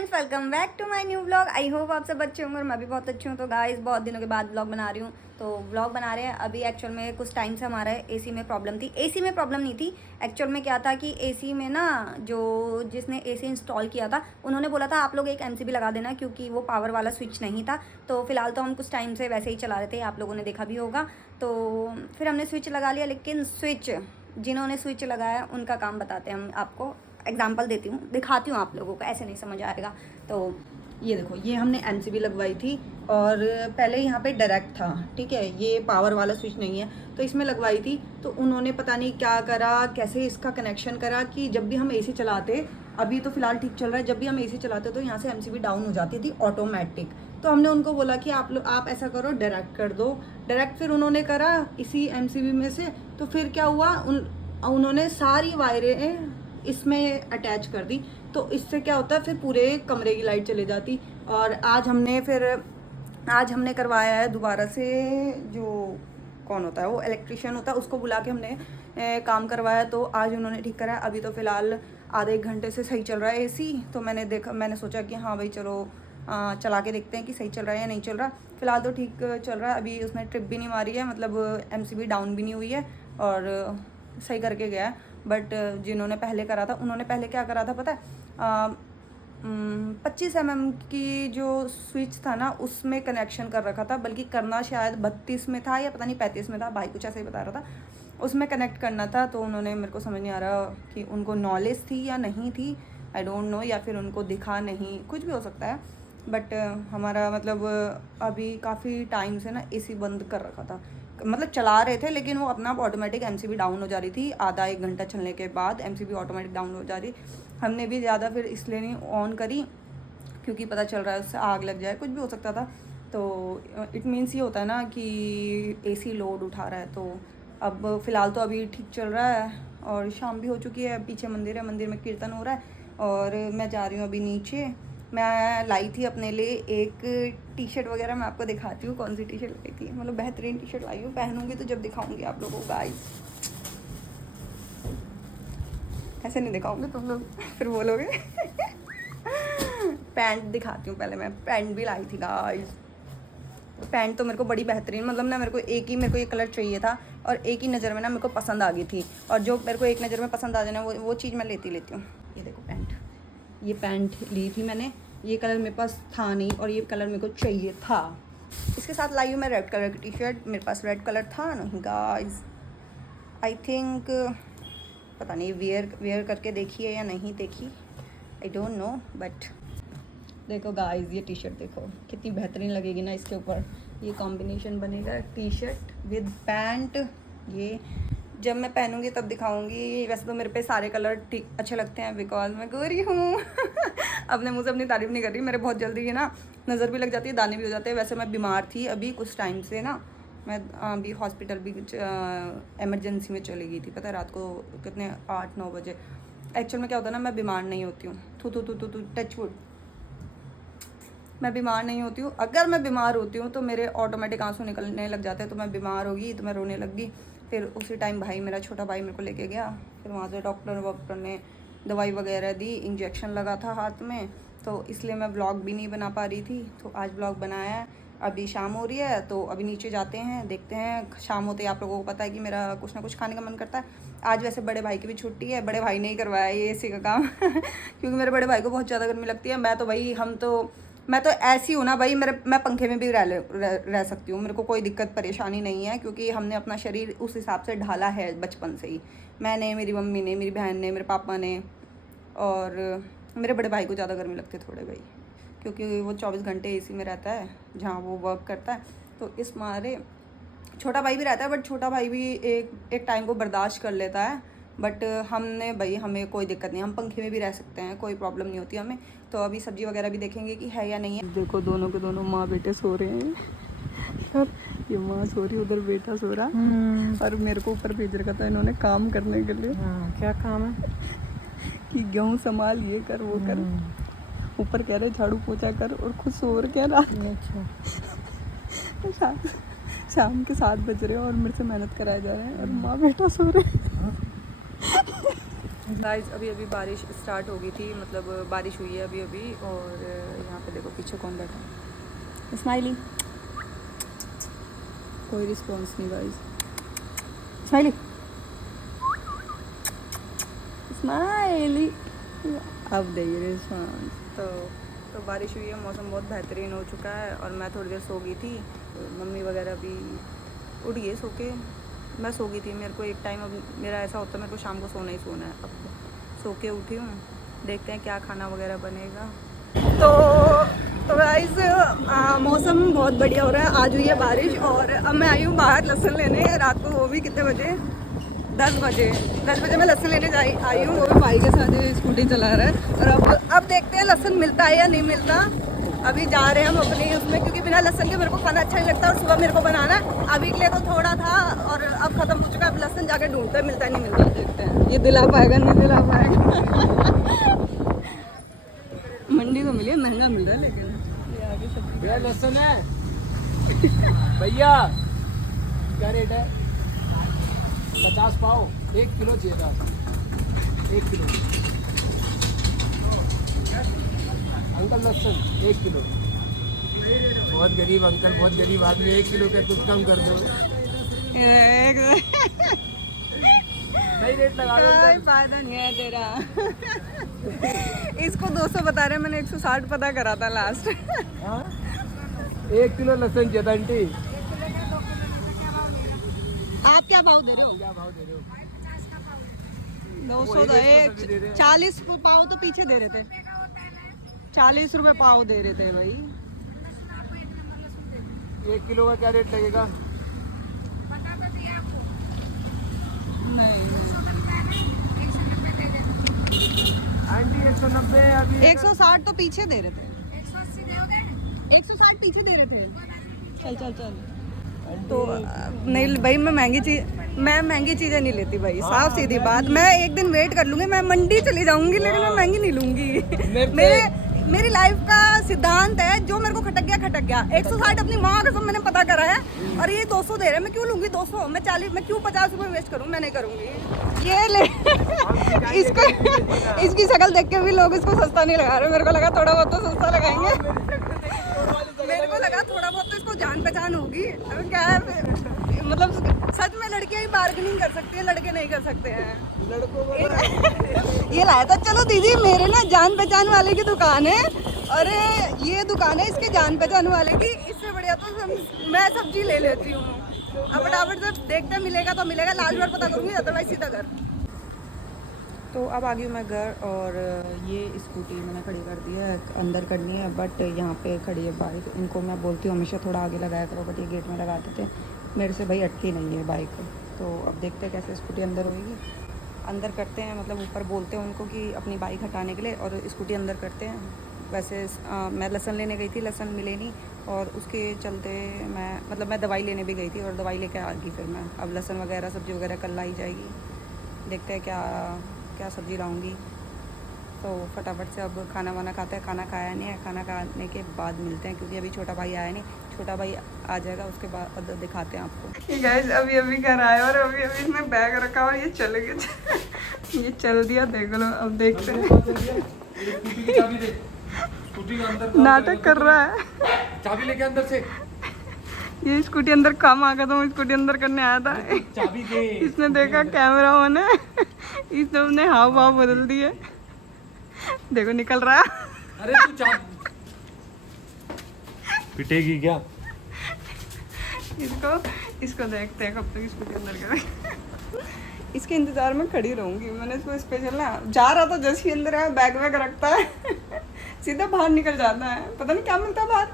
Friends, welcome back to my new vlog. I hope आप सब अच्छे होंगे और मैं भी बहुत अच्छी हूँ। तो गाइस, बहुत दिनों के बाद व्लॉग बना रही हूँ। तो व्लॉग बना रहे हैं अभी। एक्चुअल में कुछ टाइम से हमारा एसी में प्रॉब्लम थी। एसी में प्रॉब्लम नहीं थी, एक्चुअल में क्या था कि एसी में ना जो जिसने एसी इंस्टॉल किया था उन्होंने बोला था आप लोग एक एमसीबी लगा देना, क्योंकि वो पावर वाला स्विच नहीं था। तो फिलहाल तो हम कुछ टाइम से वैसे ही चला रहे थे, आप लोगों ने देखा भी होगा। तो फिर हमने स्विच लगा लिया, लेकिन स्विच जिन्होंने स्विच लगाया उनका काम बताते हैं हम आपको। एग्जाम्पल देती हूँ, दिखाती हूँ आप लोगों को, ऐसे नहीं समझ आएगा। तो ये देखो, ये हमने एमसीबी लगवाई थी और पहले यहाँ पे डायरेक्ट था, ठीक है, ये पावर वाला स्विच नहीं है। तो इसमें लगवाई थी, तो उन्होंने पता नहीं क्या करा, कैसे इसका कनेक्शन करा कि जब भी हम एसी चलाते, अभी तो फिलहाल ठीक चल रहा है, जब भी हम एसी चलाते तो यहाँ से एमसीबी डाउन हो जाती थी ऑटोमेटिक। तो हमने उनको बोला कि आप ऐसा करो, डायरेक्ट कर दो। डायरेक्ट फिर उन्होंने करा इसी एमसीबी में से। तो फिर क्या हुआ, उन्होंने सारी वायरें इसमें अटैच कर दी। तो इससे क्या होता है, फिर पूरे कमरे की लाइट चली जाती। और आज हमने करवाया है दोबारा से, जो कौन होता है वो इलेक्ट्रिशियन होता है, उसको बुला के हमने काम करवाया। तो आज उन्होंने ठीक करा। अभी तो फ़िलहाल आधे एक घंटे से सही चल रहा है एसी। तो मैंने सोचा कि हाँ भाई चलो चला के देखते हैं कि सही चल रहा है या नहीं चल रहा। फ़िलहाल तो ठीक चल रहा है। अभी उसने ट्रिप भी नहीं मारी है, मतलब एमसीबी डाउन भी नहीं हुई है और सही करके गया है। बट जिन्होंने पहले करा था उन्होंने पहले क्या करा था पता है, 25 mm की जो स्विच था ना उसमें कनेक्शन कर रखा था, बल्कि करना शायद 32 में था या पता नहीं 35 में था, भाई कुछ ऐसे ही बता रहा था, उसमें कनेक्ट करना था। तो उन्होंने, मेरे को समझ नहीं आ रहा कि उनको नॉलेज थी या नहीं थी, आई डोंट नो, या फिर उनको दिखा नहीं, कुछ भी हो सकता है। बट हमारा मतलब अभी काफ़ी टाइम से ना एसी बंद कर रखा था, मतलब चला रहे थे, लेकिन वो अपना ऑटोमेटिक एमसीबी डाउन हो जा रही थी। आधा एक घंटा चलने के बाद एमसीबी ऑटोमेटिक डाउन हो जा रही। हमने भी ज़्यादा फिर इसलिए नहीं ऑन करी, क्योंकि पता चल रहा है उससे आग लग जाए, कुछ भी हो सकता था। तो इट मीन्स ये होता है ना कि एसी लोड उठा रहा है। तो अब फ़िलहाल तो अभी ठीक चल रहा है और शाम भी हो चुकी है। पीछे मंदिर है, मंदिर में कीर्तन हो रहा है और मैं जा रही हूँ अभी नीचे। मैं लाई थी अपने लिए एक टी शर्ट वगैरह, मैं आपको दिखाती हूँ कौन सी टी शर्ट लाई थी। मतलब बेहतरीन टी शर्ट लाई हूँ, पहनूंगी तो जब दिखाऊंगी आप लोगों को गाइस। ऐसे नहीं दिखाऊंगी तुम लोग फिर बोलोगे। पैंट दिखाती हूँ पहले। मैं पैंट भी लाई थी गाइस। पैंट तो मेरे को बड़ी बेहतरीन, मतलब ना मेरे को ये कलर चाहिए था और एक ही नज़र में ना मेरे को पसंद आ गई थी। और जो मेरे को एक नज़र में पसंद आ जाए ना वो चीज़ मैं लेती हूँ। ये देखो पैंट, ये पैंट ली थी मैंने, ये कलर मेरे पास था नहीं और ये कलर मेरे को चाहिए था। इसके साथ लाई हूँ मैं रेड कलर की टी शर्ट, मेरे पास रेड कलर था नहीं गाइस। आई थिंक, पता नहीं वेयर करके देखी है या नहीं देखी, आई डोंट नो। बट देखो गाइस, ये टी शर्ट देखो कितनी बेहतरीन लगेगी ना इसके ऊपर। ये कॉम्बिनेशन बनेगा टी शर्ट विद पैंट। ये जब मैं पहनूंगी तब दिखाऊंगी। वैसे तो मेरे पे सारे कलर ठीक अच्छे लगते हैं, बिकॉज मैं गोरी हूँ। अपने मुँह से अपनी तारीफ नहीं कर रही। मेरे बहुत जल्दी है ना नज़र भी लग जाती है, दाने भी हो जाते हैं। वैसे मैं बीमार थी अभी कुछ टाइम से ना, मैं अभी हॉस्पिटल भी एमरजेंसी में चली गई थी, पता है, रात को कितने 8-9 बजे। एक्चुअल में क्या होता है ना, मैं बीमार नहीं होती हूँ, थू टच वुड, मैं बीमार नहीं होती हूँ। अगर मैं बीमार होती हूँ तो मेरे ऑटोमेटिक आंसू निकलने लग जाते हैं। तो मैं बीमार होगी तो मैं रोने लग गई। फिर उसी टाइम भाई, मेरा छोटा भाई मेरे को लेके गया। फिर वहाँ से डॉक्टर ने दवाई वगैरह दी, इंजेक्शन लगा था हाथ में। तो इसलिए मैं ब्लॉग भी नहीं बना पा रही थी। तो आज ब्लॉग बनाया है। अभी शाम हो रही है तो अभी नीचे जाते हैं, देखते हैं। शाम होते ही आप लोगों को पता है कि मेरा कुछ ना कुछ खाने का मन करता है। आज वैसे बड़े भाई की भी छुट्टी है, बड़े भाई ने ही करवाया ये एसी का काम। क्योंकि मेरे बड़े भाई को बहुत ज़्यादा गर्मी लगती है। मैं तो ऐसी हूँ ना भाई, मैं पंखे में भी रह सकती हूँ, मेरे को कोई दिक्कत परेशानी नहीं है। क्योंकि हमने अपना शरीर उस हिसाब से ढाला है बचपन से ही। मैंने, मेरी मम्मी ने, मेरी बहन ने, मेरे पापा ने। और मेरे बड़े भाई को ज़्यादा गर्मी लगती है थोड़े भाई, क्योंकि वो 24 घंटे एसी में रहता है जहाँ वो वर्क करता है। तो इस मारे छोटा भाई भी रहता है, बट छोटा भाई भी एक टाइम को बर्दाश्त कर लेता है। बट हमने भाई, हमें कोई दिक्कत नहीं, हम पंखे में भी रह सकते हैं, कोई प्रॉब्लम नहीं होती हमें। तो अभी सब्जी वगैरह भी देखेंगे कि है या नहीं है। देखो दोनों के दोनों माँ बेटे सो रहे हैं। ये माँ सो रही, उधर बेटा सो रहा। और मेरे को ऊपर भेज रखा था इन्होंने काम करने के लिए। क्या काम है? कि गेहूँ संभाल, ये कर वो कर। ऊपर कह रहे झाड़ू पोछा कर, और खुद सो रहे क्या रात। अच्छा, शाम के 7 बज रहे हैं और मेरे से मेहनत कराए जा रहे हैं और माँ बेटा सो रहे हैं। गाइस अभी अभी बारिश स्टार्ट हो गई थी, मतलब बारिश हुई है अभी अभी। और यहाँ पे देखो पीछे कौन बैठा है, स्माइली। कोई रिस्पॉन्स नहीं गाइस। स्माइली स्माइली, अब देखिए रिस्पॉन्स। तो बारिश हुई है, मौसम बहुत बेहतरीन हो चुका है। और मैं थोड़ी देर सो गई थी, तो मम्मी वगैरह भी उठ गए सो के। मैं सो गई थी, मेरे को एक टाइम अब मेरा ऐसा होता है, मेरे को शाम को सोना ही सोना है। अब सो के उठी हूँ, देखते हैं क्या खाना वगैरह बनेगा। तो गाइस मौसम बहुत बढ़िया हो रहा है, आज हुई है बारिश। और अब मैं आई हूँ बाहर लहसुन लेने, रात को वो भी कितने बजे, 10 बजे मैं लहसुन लेने आई हूँ। वो भी भाई के साथ स्कूटी चला रहा है। और अब देखते हैं लहसुन मिलता है या नहीं मिलता। अभी जा रहे हैं हम अपनी उसमें, क्योंकि बिना लहसुन के मेरे को खाना अच्छा नहीं लगता। और सुबह मेरे को बनाना है, अभी के लिए तो थोड़ा था और अब खत्म हो चुका है। अब लहसुन जाके ढूंढते हैं, मिलता है नहीं मिलता, देखते हैं ये दिला पाएगा नहीं दिला पाएगा। मंडी तो मिली है, महंगा मिल रहा है लेकिन ये आगे सब भैया लहसुन है भैया, क्या रेट है? 50 पाव, 1 किलो चाहिए था, 1 किलो। अंकल लहसुन 1 किलो। बहुत गरीब अंकल, बहुत गरीब आदमी, 1 किलो पे कुछ कम कर दो। सही रेट लगा दो। कोई फायदा नहीं है तेरा। इसको 200 बता रहे, मैंने 160 पता करा था लास्ट। 1 किलो लहसुन चाहिए था आंटी। आप क्या भाव दे रहे हो? क्या भाव दे रहे हो? 200 40 पाव तो पीछे दे रहे थे, 40 रुपए पाव दे रहे थे भाई। 1 किलो का क्या रेट लगेगा? नहीं आंटी 190 अभी 160 तो पीछे दे रहे थे, 160 पीछे दे रहे थे। चल चल चल। तो नहीं भाई, मैं महंगी चीजें नहीं लेती भाई, साफ सीधी बात। मैं एक दिन वेट कर लूंगी, मैं मंडी चली जाऊंगी, लेकिन मैं महंगी नहीं लूंगी। मेरी लाइफ का सिद्धांत है, जो मेरे को खटक गया। 160 अपनी माँ का सब मैंने पता करा है। और ये 200 दे रहे हैं, मैं क्यों लूंगी 200? मैं 40, मैं क्यों 50 रुपए वेस्ट करूँ? मैं नहीं करूंगी। ये ले इसको, इसकी शक्ल देख के भी लोग इसको सस्ता नहीं लगा रहे। मेरे को लगा थोड़ा बहुत तो सस्ता लगाएंगे, मेरे को लगा थोड़ा बहुत तो इसको जान पहचान होगी। अब क्या है, मतलब सच में लड़कियां ही बार्गेनिंग कर सकती है, लड़के नहीं कर सकते हैं। लड़कों को ये लाया था, चलो दीदी मेरे ना जान पहचान वाले की दुकान है, अरे ये दुकान है इसके जान पहचान वाले की, इससे बढ़िया तो मैं सब्जी ले लेती हूँ। अब फटाफट से देखते मिलेगा तो मिलेगा, लास्ट बार पता करूँगी, अदरवाइज सीधा घर। तो अब आ गई हूँ मैं घर, और ये स्कूटी मैंने खड़ी कर दी है, अंदर करनी है, बट यहाँ पे खड़ी है बाइक। इनको मैं बोलती हूँ हमेशा थोड़ा आगे लगाया करो, बट ये गेट में लगाते थे, मेरे से भाई अटकी नहीं है बाइक। तो अब देखते हैं कैसे स्कूटी अंदर होगी। अंदर करते हैं, मतलब ऊपर बोलते हैं उनको कि अपनी बाइक हटाने के लिए, और स्कूटी अंदर करते हैं। वैसे मैं लहसुन लेने गई थी, लहसुन मिले नहीं, और उसके चलते मैं दवाई लेने भी गई थी, और दवाई लेके आ गई फिर मैं। अब लहसुन वगैरह सब्ज़ी वगैरह कल लाई जाएगी, देखते हैं क्या सब्ज़ी लाऊंगी। तो फटाफट से अब खाना वाना खाते हैं। खाना खाया नहीं है, खाना खाने के बाद मिलते हैं, क्योंकि अभी छोटा भाई आया नहीं। छोटा भाई आ जाएगा, उसके बाद दिखाते हैं आपको। गाइस अभी घर आया, और अभी इसने बैग रखा और ये चले गए। ये चल दिया, देख लो। अब देखते हैं, नाटक कर रहा है। चाबी लेके अंदर से, ये स्कूटी अंदर काम आ गया था, मैं स्कूटी अंदर करने आया था। चाबी दे। इसने देखा कैमरा ऑन है, इसने हाव भाव बदल दिए। देखो निकल रहा है। अरे तू चाबी पिटेगी क्या? इसको देखते हैं कब तक स्कूटी अंदर करें। इसके इंतजार में खड़ी रहूंगी। मैंने इसको स्पेशल ना, जा रहा था जैसे ही अंदर है, बैग वैग रखता है, सीधा बाहर निकल जाता है। पता नहीं क्या मिलता है बाहर।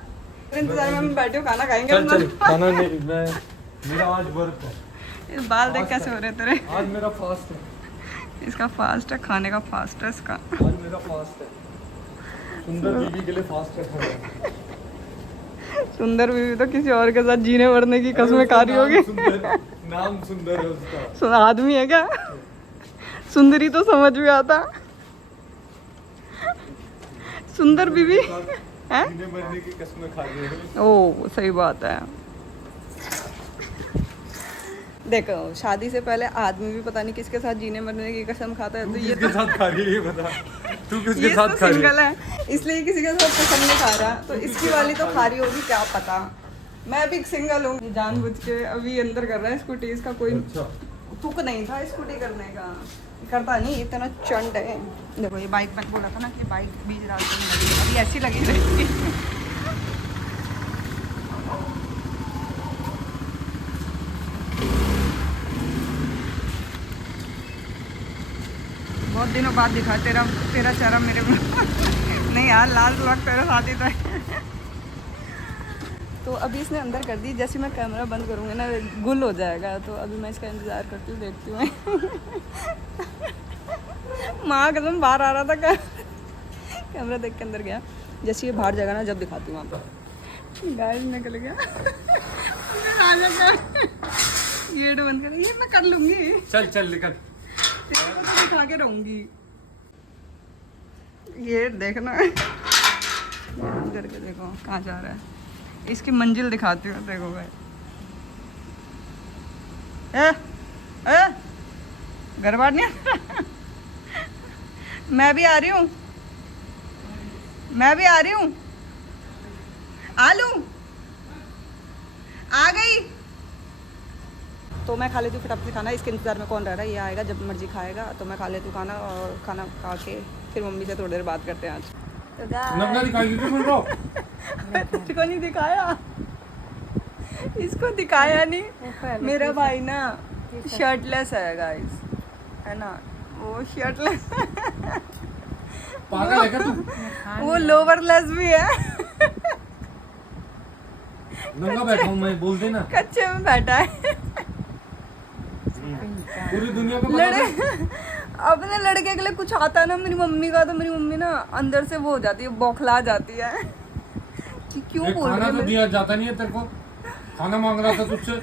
इंतजार में हम बैठे हो, खाना खाएंगे। चल खाना नहीं, मेरा आज वर्क है। बाल देख कैसे हो रहे तेरे? आज मेरा फास्ट है। इसका फास्ट है, खाने का फास्ट है इसका। आज मेरा फास्ट है। सुंदर बीवी के लिए फास्ट है। सुंदर बीवी तो किसी और के साथ जीने मरने की कसमें खा रही होगी। नाम सुंदर है उसका। आदमी है क्या? सुंदरी तो समझ में आता। सुंदर बीवी है, जीने मरने की कसमें खा रही है। ओ सही बात है। देखो शादी से पहले आदमी भी पता नहीं किसके साथ जीने मरने की कसम खाता है, तो ये किसके साथ खा रही है ये बता, तू किसके ये साथ तो खा रही है? सिंगल है इसलिए किसी के साथ कसम नहीं खा रहा, तो इसकी वाली तो खा रही होगी क्या पता। मैं अभी सिंगल हूँ, ये जानबूझ के अभी अंदर कर रहा है स्कूटी, इसका कोई अच्छा तुक नहीं था स्कूटी करने का, करता नहीं, इतना चंड है। देखो ये बाइक मैंने बोला था ना कि बाइक बीच रास्ते में लगी, अभी ऐसी लगी रहेगी। बहुत दिनों बाद दिखा तेरा चेहरा मेरे में। नहीं यार लाल ब्लॉक तेरे साथ ही था। तो अभी इसने अंदर कर दी, जैसे मैं कैमरा बंद करूँगी ना गुल हो जाएगा, तो अभी मैं इसका इंतज़ार करती हूँ, देखती हूँ। माँ कसम बाहर आ रहा था, कैमरा देख के अंदर गया, जैसे ये बाहर जाएगा ना जब दिखाती हूँ आपको। गाइस निकल गया। गेट बंद कर, ये मैं कर लूँगी, चल चल निकल। तेरे को तो दिखा के रहूँगी। ये देखना करके देखो कहाँ जा रहा है, इसकी मंजिल दिखाती हूँ, देखो भाई। घर बार नहीं। मैं भी आ रही हूँ, मैं भी आ रही हूँ, आलू आ गई। तो मैं खा लेती हूँ फटाफट से खाना, इसके इंतजार में कौन रह रहा है, ये आएगा जब मर्जी खाएगा, तो मैं खा लेती हूँ खाना, और खाना खा के फिर मम्मी से थोड़ी देर बात करते हैं आज। तो नमना दिखाई तुम को? तुझको नहीं दिखाया, इसको दिखाया नहीं। मेरा भाई ना शर्टलेस है गाइस, है ना, वो शर्टलेस पागल है क्या तू? वो लोवरलेस भी है। नंगा बैठा हूँ मैं, बोल दे ना। कच्चे में बैठा है। पूरी दुनिया को लड़े अपने लड़के के लिए कुछ आता है ना मेरी मम्मी का, तो मेरी मम्मी ना अंदर से वो हो जाती है, बौखला जाती है कि क्यों बोल रही खाना है तो मेरे- दिया जाता नहीं है तेरे को, खाना मांग रहा था तुझसे।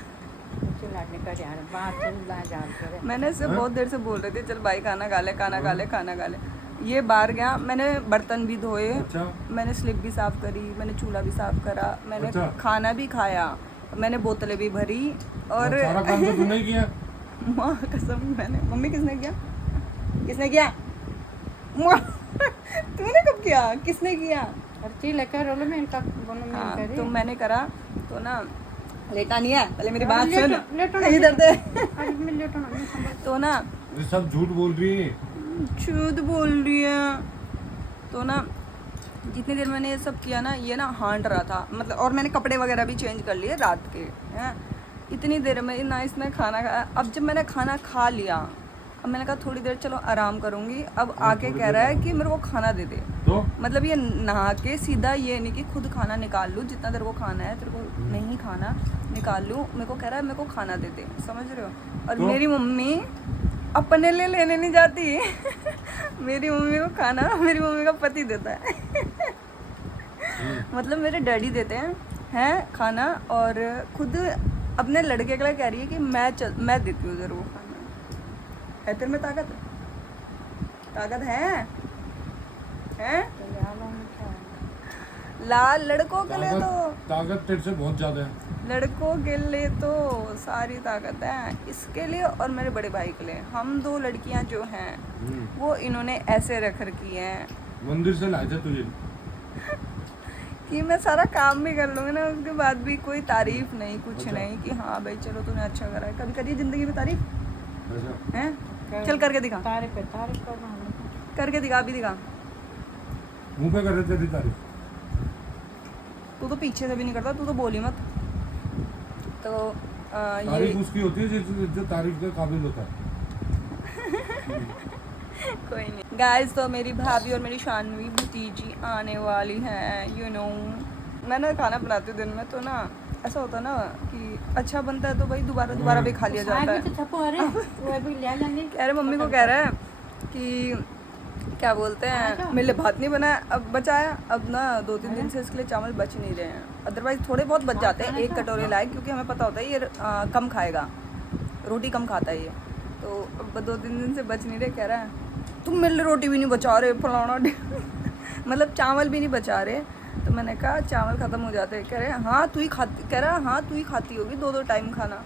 मैंने इससे बहुत देर से बोल रही थी चल भाई खाना खा ले, खाना खा ले, खाना खा ले। ये बाहर गया, मैंने बर्तन भी धोए, अच्छा मैंने स्लिप भी साफ करी, मैंने चूल्हा भी साफ करा, मैंने अच्छा। खाना भी खाया, मैंने बोतलें भी भरी, और सारा काम तो तूने ही किया। माँ कसम मैंने, मम्मी किसने किया, किसने किया? माँ, तूने कब किया, किसने किया? हाँ, तो मैंने करा, तो ना लेटा नहीं है, पहले मेरी बात सुन, इधर दे। तो ना ये सब झूठ बोल रही है। झूठ बोल रही है, तो ना जितनी देर मैंने ये सब किया ना, ये ना हांड रहा था, मतलब, और मैंने कपड़े वगैरह भी चेंज कर लिए रात के, हैं। इतनी देर में ना इसने खाना खाया। अब जब मैंने खाना खा लिया, अब मैंने कहा थोड़ी देर चलो आराम करूँगी, अब आके कह रहा है कि मेरे को खाना दे दे। तो मतलब ये नहा के सीधा ये नहीं कि खुद खाना निकाल लूँ, जितना तेरे को खाना है, तेरे को नहीं खाना निकाल लूँ, मेरे को कह रहा है मेरे को खाना दे दे, समझ रहे हो? और तो? मेरी मम्मी अपने लिए लेने नहीं जाती। मेरी मम्मी को खाना मेरी मम्मी का पति देता है। मतलब मेरे डैडी देते हैं खाना, और खुद अपने लड़के के लिए कह रही है कि मैं देती हूँ ज़रूर खाना। है तेरे में ताकत? ताकत है? लाल लड़कों के लिए तो, ताकत तेरे से बहुत ज्यादा है। लड़कों के लिए तो सारी ताकत है, इसके लिए और मेरे बड़े भाई के लिए। हम दो लड़कियां जो हैं वो इन्होंने ऐसे रख रखी हैं मंदिर से लाए थे तुझे। कि मैं सारा काम भी कर लूँगी ना, उसके बाद भी कोई तारीफ नहीं, कुछ नहीं कि हाँ भाई चलो तूने अच्छा करा है। कभी करिए ज़िंदगी में तारीफ, ऐसा हैं? चल करके दिखा, करके दिखा, अभी दिखा। मुंह पे कर रहे तेरी तारीफ। तू तो पीछे से भी नहीं करता, तू तो बोली मत। तो ये तारीफ उसकी होती है जो तारीफ के काबिल होता है। कोई नहीं गाइस, तो मेरी भाभी और मेरी शानवी भतीजी आने वाली है, यू नो। मैं ना खाना बनाती हूँ दिन में, तो ना ऐसा होता है ना कि अच्छा बनता है तो भाई दोबारा भी खा लिया जाता है। कह रहे मम्मी को कह रहा है कि क्या बोलते हैं, मेरे लिए भात नहीं बनाया, अब बचाया, अब ना 2-3 दिन से इसके लिए चावल बच नहीं रहे हैं। अदरवाइज थोड़े बहुत बच जाते हैं, 1 कटोरे लाए, क्योंकि हमें पता होता है ये कम खाएगा, रोटी कम खाता है ये। तो अब 2-3 दिन से बच नहीं रहे। कह रहा है तुम मेरे लिए रोटी भी नहीं बचा रहे, फलाना मतलब चावल भी नहीं बचा रहे। तो मैंने कहा चावल ख़त्म हो जाते हैं। कह रहे हाँ तू ही खाती, कह रहा हाँ तू ही खाती होगी 2-2 टाइम खाना।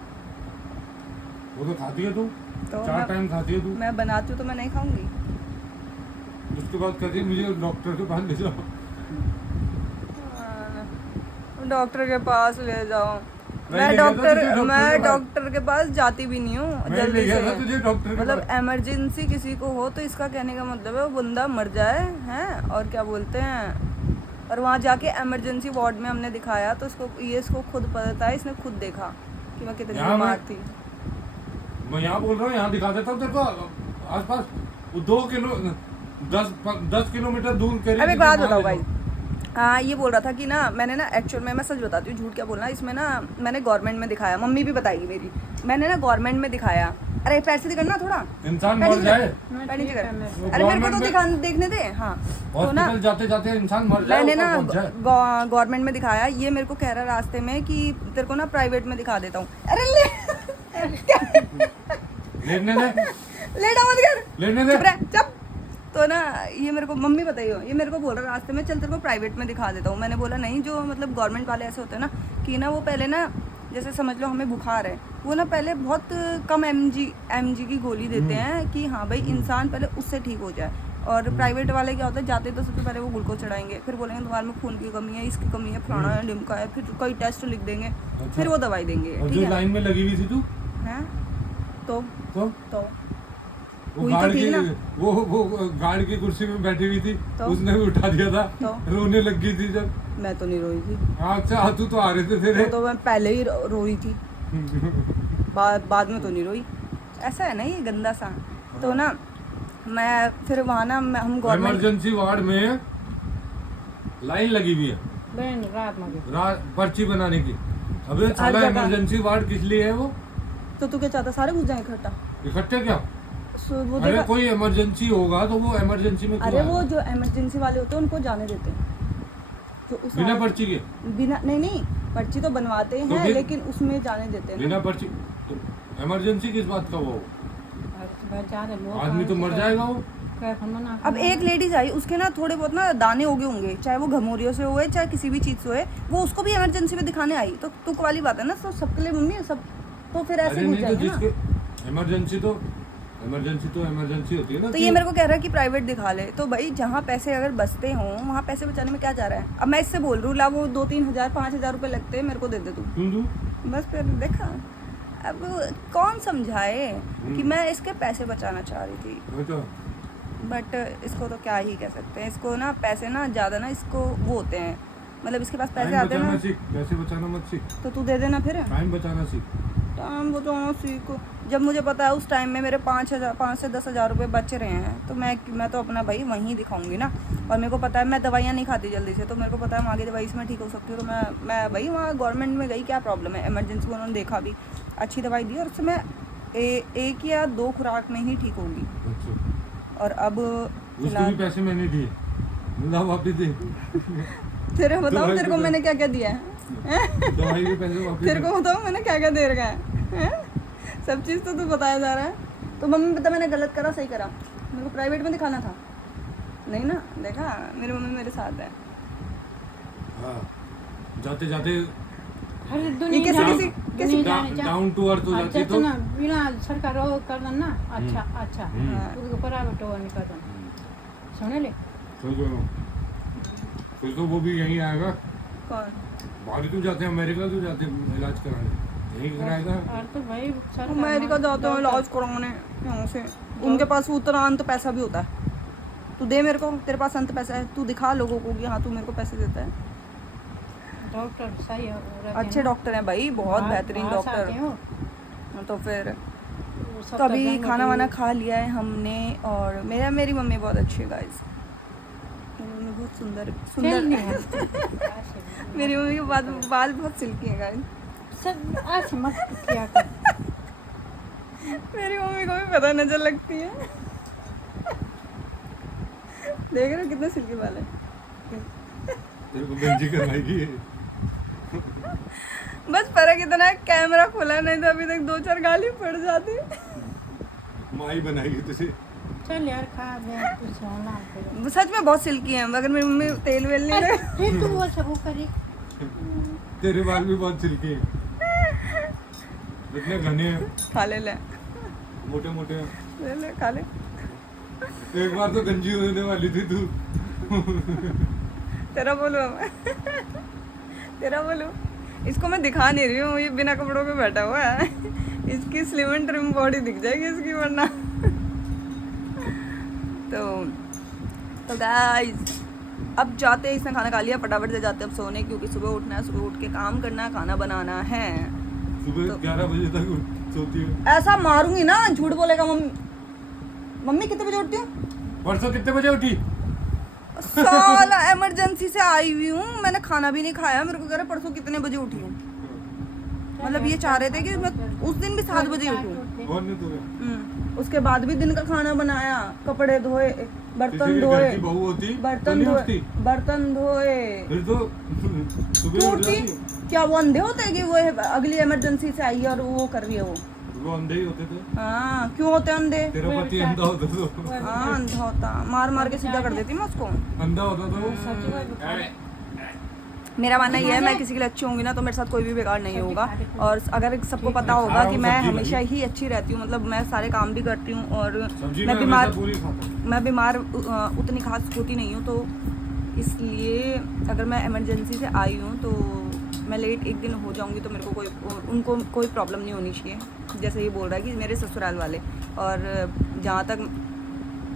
वो तो खाती है तू, तो 4 मैं- टाइम खाती है तू। मैं बनाती हूँ तो मैं नहीं खाऊंगी। उसके बाद कहती है मुझे डॉक्टर के पास ले जाओ। डॉक्टर के पास ले जाओ। मैं मैं ले गया था तुझे डॉक्टर मैं के पास। डॉक्टर के पास जाती भी नहीं हूँ मैं जल्दी ले गया था से। तुझे डॉक्टर के मतलब पास। इमरजेंसी किसी को हो तो इसका कहने का मतलब है वो बंदा मर जाए हैं, और क्या बोलते हैं, और वहाँ जाके इमरजेंसी वार्ड में हमने दिखाया तो इसको खुद पता है, इसने खुद देखा कि मैं कितनी यहाँ बीमार मैं- थी। मैं यहाँ बोल रहा हूँ, यहाँ दिखा देता हूँ तेरे को आसपास। वो 10 किलोमीटर दूर करीब। अब एक बात बताओ भाई, हाँ ये बोल रहा था कि ना मैंने ना एक्चुअल में, मैं सच बताती हूँ, झूठ क्या बोलना, इसमें ना मैंने गवर्नमेंट में दिखाया, मम्मी भी बताएगी मेरी, मैंने ना गवर्नमेंट में दिखाया। अरे पैर से दिखाना थोड़ा, इंसान पैर मर नीचे जाए, कर, पैर नीचे कर। वो अरे मेरे को तो government दिखा देखने दे। हाँ तो ना हॉस्पिटल जाते जाते इंसान मर जाए, मैंने ऊपर ना पहुंच जाए। गवर्नमेंट में दिखाया, ये मेरे को कह रहा रास्ते में कि तेरे को ना प्राइवेट में दिखा देता हूँ। अरे ले लेने दे, लेटा मत कर, लेने दे। चुप रह, चुप। तो ना ये मेरे को मम्मी बताइयो, ये मेरे को बोल रहा रास्ते में चल तेरे को प्राइवेट में दिखा देता हूँ। मैंने बोला नहीं, जो मतलब गवर्नमेंट वाले ऐसे होते हैं ना कि ना वो पहले ना, जैसे समझ लो हमें बुखार है, वो ना पहले बहुत कम एमजी की गोली देते हैं कि हाँ भाई इंसान पहले उससे ठीक हो जाए। और प्राइवेट वाले क्या होता है, जाते तो सबसे पहले वो ग्लूकोज चढ़ाएंगे, फिर बोलेंगे तुम्हारे में खून की कमी है, इसकी कमी है, फलाना है, ढिमका है, फिर कई टेस्ट लिख देंगे, फिर वो दवाई देंगे। और ठीक जो है लाइन में लगी हुई थी तू, हैं? तो तो वो हुई तो गार्ड थी की ना। वो गार्ड की कुर्सी में बैठी हुई थी, तो? उसने भी उठा दिया था, तो? रोने लग गई थी जब। मैं तो नहीं रोई थी, अच्छा आंसू तो आ रहे थे तेरे। वो तो मैं पहले ही रोई थी, बाद में तो नहीं रोई। ऐसा है ना ये गंदा सा। तो ना मैं फिर वहाँ ना हम गवर्नमेंट, इमरजेंसी वार्ड में लाइन लगी हुई है बहन रात में पर्ची बनाने की। अबे साला जगह। इमरजेंसी वार्ड किस लिए है वो? तो तू क्या चाहता सारे घुस जाए इकट्ठा? इकट्ठे क्या? वो अरे देखा, कोई इमरजेंसी होगा तो वो इमरजेंसी में क्यों अरे वो आएगा? जो इमरजेंसी वाले होते हैं उनको जाने देते हैं, जो उस बिना पर्ची के? बिना नहीं पर्ची तो बनवाते तो हैं फिर- लेकिन उसमें जाने देते हैं ना। बिना पर्ची तो इमरजेंसी किस बात का वो? ज्यादा लोग आदमी तो मर जाएगा वो। अब एक लेडीज आई, उसके ना थोड़े बहुत ना दाने हो गए होंगे, चाहे वो घमोरियों से हुए चाहे किसी भी चीज से हुए, वो उसको भी इमरजेंसी में दिखाने आई। तो तुक वाली बात है ना, तो सबके लिए मम्मी सब, तो फिर ऐसे अरे घुस नहीं तो जाएंगे ना। जिसके इमरजेंसी तो इमरजेंसी होती है ना। तो ये मेरे को कह रहा है कि प्राइवेट दिखा ले। तो भाई जहाँ पैसे अगर बचते हों वहाँ पैसे बचाने में क्या जा रहा है? अब मैं इससे बोल रही हूँ ला वो 2-3 हज़ार 5,000 रुपये लगते हैं, मेरे को दे दे तू, क्यों दूं? बस फिर देखा। अब कौन समझाए कि मैं इसके पैसे बचाना चाह रही थी, वो तो बट इसको तो क्या ही कह सकते हैं। इसको ना पैसे ना ज़्यादा ना इसको वो होते हैं, मतलब इसके पास पैसे टाइम आते हैं बचाना ना, सीख, पैसे बचाना मत सीख, तो तू दे देना फिर। टाइम बचाना सीख। टाइम बचाना सीखो, जब मुझे पता है उस टाइम में मेरे 5 से 10 हज़ार रुपये बच रहे हैं, तो मैं तो अपना भाई वहीं दिखाऊंगी ना। और मेरे को पता है मैं दवाइयाँ नहीं खाती जल्दी से, तो मेरे को पता है वहाँ की दवाई से मैं ठीक हो सकती हूँ। तो मैं भाई वहाँ गवर्नमेंट में गई, क्या प्रॉब्लम है, इमरजेंसी में उन्होंने देखा भी, अच्छी दवाई दी, और उससे मैं 1 या 2 खुराक में ही ठीक होगी। अच्छा, और अब उसको भी फिलहाल पैसे मैंने दिए, मुला वापस दे। तेरे बताओ दवाई तेरे के को मैंने क्या क्या दिया है? दवाई के पैसे वापस तेरे दे। को बताओ मैंने क्या क्या दे रखा है? सब चीज़ तो तू बताया जा रहा है। तो मम्मी पता मैंने गलत करा सही करा? मेरे को प्राइवेट में दिखाना था, नहीं ना? देखा, मेरी मम्मी मेरे साथ है। हाँ, जाते जाते हर ये दुनिया कैसे किसी डाउन टू अर्थ हो जाती तो। ना बिना सरकार वो कर दन ना, अच्छा अच्छा हाँ। उसको प्राइवेट वो नहीं कर दन, सुने ले फिर तो वो भी यहीं आएगा। कौन? बाहर क्यों जाते हैं, अमेरिका क्यों जाते हैं इलाज कराने, यहीं कराएगा। और तो भाई सरकार अमेरिका जाते हो इलाज कराने यहाँ से, उनके पास उतना अंत पैसा भी होता है। तू दे मेरे को, तेरे पास अंत पैसा है, तू दिखा लोगों को कि हाँ तू मेरे को पैसे देता है। डॉक्टर सही है, अच्छे डॉक्टर हैं भाई, बहुत बेहतरीन डॉक्टर। तो फिर तो अभी खाना वाना खा लिया है हमने, और मेरी मम्मी बहुत अच्छी है गाइस, मेरी मम्मी बहुत सुंदर मेरी मम्मी के बाल बहुत सिल्की हैं गाइस। सब आज मत किया कर। मेरी मम्मी को भी पता नजर लगती है। देख रहे हो कितने सिल्की बाल है? तेरे को गंजी करवाएगी। बस फर्क इतना है कैमरा खुला, नहीं तो अभी तक 2-4 गाली पड़ जाती। माई बनाएगी तुझे। चल यार खा दे कुछ होना फिर। सच में बहुत सिल्की है, मगर मेरी मम्मी तेल वेल नहीं लगा। फिर तू वो सब करी। तेरे बाल भी बहुत सिल्की हैं। इतने घने हैं, खा ले ले मोटे मोटे हैं। ले ले खा ले। एक बार तो गंजी होने वाली थी तू। तेरा बोलो तेरा बोलो। इसको मैं दिखा नहीं रही हूँ, ये बिना कपड़ों के बैठा हुआ है। इसकी स्लिम एंड ट्रिम बॉडी दिख जाएगी इसकी वरना। तो गाइस अब जाते हैं, इसने खाना खा लिया, फटाफट से जाते हैं अब सोने, क्योंकि सुबह उठना है, सुबह उठ के काम करना है, खाना बनाना है। सुबह 11 बजे तक सोती है। ऐसा मारूंगी ना, झूठ बोलेगा मम्मी। मम्मी कितने बजे उठती हूँ? परसों कितने बजे उठी? साला इमरजेंसी से आई हुई हूँ, मैंने खाना भी नहीं खाया, मेरे को कह रहे परसों कितने बजे उठी हूँ। मतलब ये चाह रहे थे कि मैं उस दिन भी 7 बजे उठूँ। और नहीं तो क्या? उसके बाद भी दिन का खाना बनाया, कपड़े धोए, किसी बर्तन के धोए, घर की बहू होती तो बर्तन नहीं धोए, उठती। बर्तन धोए। फिर तो सुबह क्यों उठ उठती? जाती है। क्या वो अंधे होते हैं कि वो अगली इमरजेंसी से आई है और वो कर रही है वो? वो अंधे ही होते थे। हाँ क्यों होते हैं अंधे? तेरा पति अंधा होता तो हाँ अंधा होता, मार मार के सीधा कर देती मैं उसको। अंधा होता तो मेरा मानना ये है, मैं किसी के लिए अच्छी होंगी ना तो मेरे साथ कोई भी बेकार नहीं होगा। और अगर सबको पता होगा कि मैं हमेशा ही अच्छी रहती हूँ, मतलब मैं सारे काम भी करती हूँ और सब्जी मैं में बीमार हमेशा पूरी खाता हूँ। मैं बीमार उतनी खास होती नहीं हूँ, तो इसलिए अगर मैं इमरजेंसी से आई हूँ तो मैं लेट एक दिन हो जाऊँगी तो मेरे को उनको कोई प्रॉब्लम नहीं होनी चाहिए, जैसे ये बोल रहा है कि मेरे ससुराल वाले। और जहाँ तक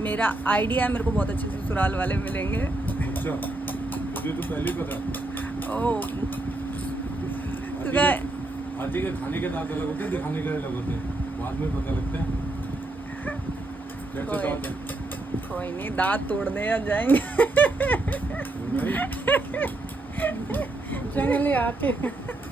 मेरा आइडिया है, मेरे को बहुत अच्छे ससुराल वाले मिलेंगे। अच्छा, मुझे तो पहले ही पता। ओह तो हाथी के खाने के दांत अलग होते हैं, दिखाने के अलग होते हैं, बाद में पता लगता है कैसे दांत हैं। कोई नहीं, दांत तोड़ने या जाएंगे। जंगली आते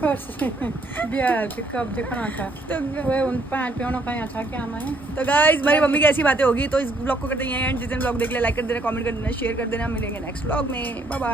बिहार कब देखना था तो वो उन 5 पेड़ों का यहाँ था क्या मैं। तो गाइस मेरी मम्मी की ऐसी बातें होगी, तो इस ब्लॉग को करते हैं एंड। जिस दिन ब्लॉग देख ले लाइक कर देना, कमेंट कर देना, शेयर कर देना। मिलेंगे नेक्स्ट ब्लॉग में, बाय बाय।